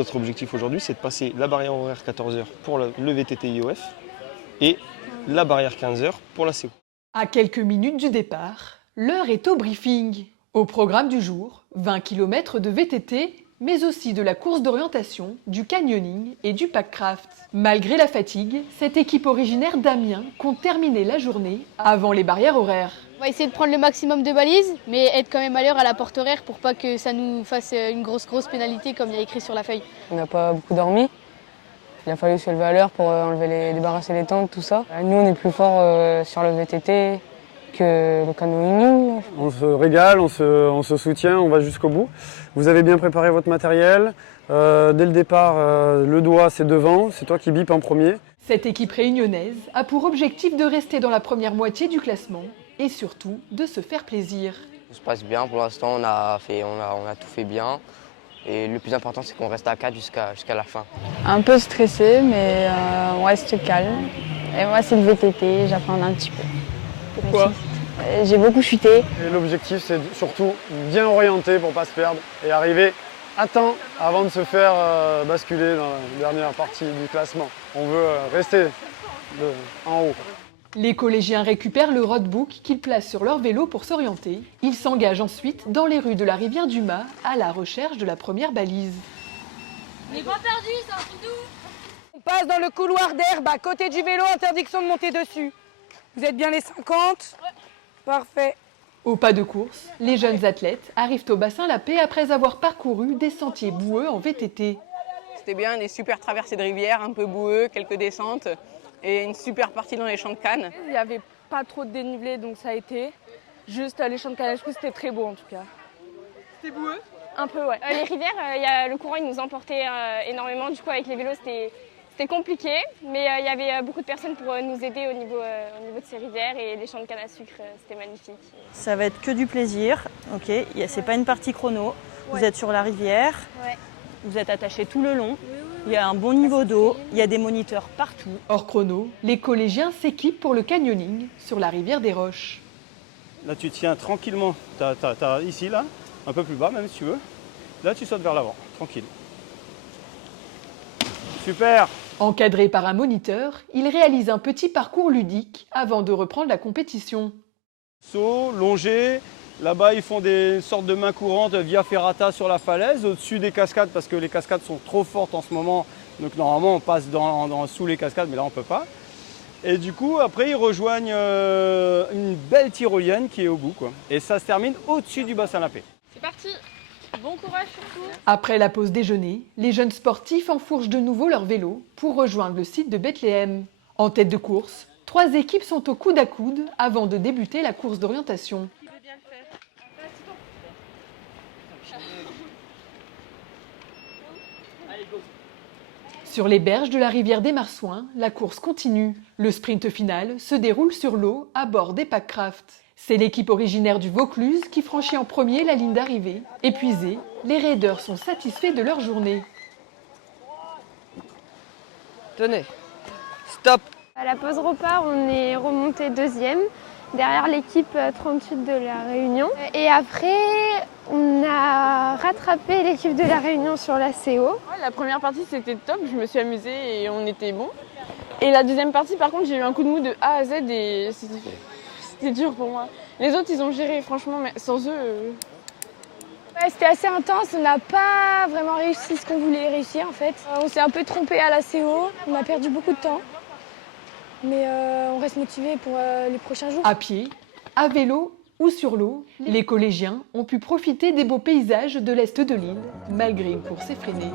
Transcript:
notre objectif aujourd'hui, c'est de passer la barrière horaire 14h pour le VTT IOF et la barrière 15h pour la CO. À quelques minutes du départ, l'heure est au briefing. Au programme du jour, 20 km de VTT, mais aussi de la course d'orientation, du canyoning et du packcraft. Malgré la fatigue, cette équipe originaire d'Amiens compte terminer la journée avant les barrières horaires. On va essayer de prendre le maximum de balises, mais être quand même à l'heure à la porte horaire pour pas que ça nous fasse une grosse pénalité comme il y a écrit sur la feuille. On n'a pas beaucoup dormi. Il a fallu se lever à l'heure pour débarrasser les tentes, tout ça. Nous, on est plus fort sur le VTT que le canoëing. On se régale, on se soutient, on va jusqu'au bout. Vous avez bien préparé votre matériel. Dès le départ, le doigt c'est devant, c'est toi qui bipes en premier. Cette équipe réunionnaise a pour objectif de rester dans la première moitié du classement et surtout de se faire plaisir. Tout se passe bien pour l'instant, on a tout fait bien. Et le plus important, c'est qu'on reste à 4 jusqu'à la fin. Un peu stressé, mais on reste calme. Et moi, c'est le VTT, j'apprends un petit peu. Pourquoi ? J'ai beaucoup chuté. Et l'objectif, c'est surtout bien orienter pour ne pas se perdre et arriver à temps avant de se faire basculer dans la dernière partie du classement. On veut rester en haut. Les collégiens récupèrent le roadbook qu'ils placent sur leur vélo pour s'orienter. Ils s'engagent ensuite dans les rues de la rivière du Mas à la recherche de la première balise. On n'est pas perdu, c'est un truc de ouf. On passe dans le couloir d'herbe à côté du vélo, interdiction de monter dessus. Vous êtes bien les 50 ? Ouais. Parfait. Au pas de course, les jeunes athlètes arrivent au bassin La Paix après avoir parcouru des sentiers boueux en VTT. C'était bien, des super traversées de rivière, un peu boueux, quelques descentes et une super partie dans les champs de canne. Il n'y avait pas trop de dénivelé, donc ça a été. Juste les champs de canne à sucre, c'était très beau en tout cas. C'était boueux ? Un peu, ouais. Les rivières, le courant il nous emportait énormément. Du coup, avec les vélos, c'était compliqué. Mais il y avait beaucoup de personnes pour nous aider au niveau de ces rivières. Et les champs de canne à sucre, c'était magnifique. Ça va être que du plaisir. Ok, c'est pas une partie chrono. Vous êtes sur la rivière. Ouais. Vous êtes attaché tout le long. Il y a un bon niveau d'eau. Il y a des moniteurs partout. Hors chrono, les collégiens s'équipent pour le canyoning sur la rivière des Roches. Là, tu tiens tranquillement, t'as ici, là, un peu plus bas même si tu veux. Là, tu sautes vers l'avant, tranquille. Super! Encadré par un moniteur, il réalise un petit parcours ludique avant de reprendre la compétition. Saut, longé. Là-bas, ils font des sortes de mains courantes via ferrata sur la falaise, au-dessus des cascades, parce que les cascades sont trop fortes en ce moment. Donc normalement, on passe sous les cascades, mais là, on ne peut pas. Et du coup, après, ils rejoignent une belle tyrolienne qui est au bout, quoi. Et ça se termine au-dessus du bassin La Paix. C'est parti. Bon courage surtout. Après la pause déjeuner, les jeunes sportifs enfourchent de nouveau leur vélo pour rejoindre le site de Bethléem. En tête de course, 3 équipes sont au coude à coude avant de débuter la course d'orientation. Sur les berges de la rivière des Marsouins, la course continue. Le sprint final se déroule sur l'eau à bord des packcraft. C'est l'équipe originaire du Vaucluse qui franchit en premier la ligne d'arrivée. Épuisés, les raiders sont satisfaits de leur journée. Tenez, stop! À la pause repas, on est remonté 2e, derrière l'équipe 38 de la Réunion. Et après, on a rattrapé l'équipe de la Réunion sur la CO. Ouais, la première partie, c'était top, je me suis amusée et on était bon. Et la deuxième partie, par contre, j'ai eu un coup de mou de A à Z et c'était dur pour moi. Les autres, ils ont géré, franchement, mais sans eux... Ouais, c'était assez intense, on n'a pas vraiment réussi ce qu'on voulait réussir en fait. On s'est un peu trompé à la CO, on a perdu beaucoup de temps. Mais on reste motivé pour les prochains jours. À pied, à vélo ou sur l'eau, les collégiens ont pu profiter des beaux paysages de l'est de l'île, malgré une course effrénée.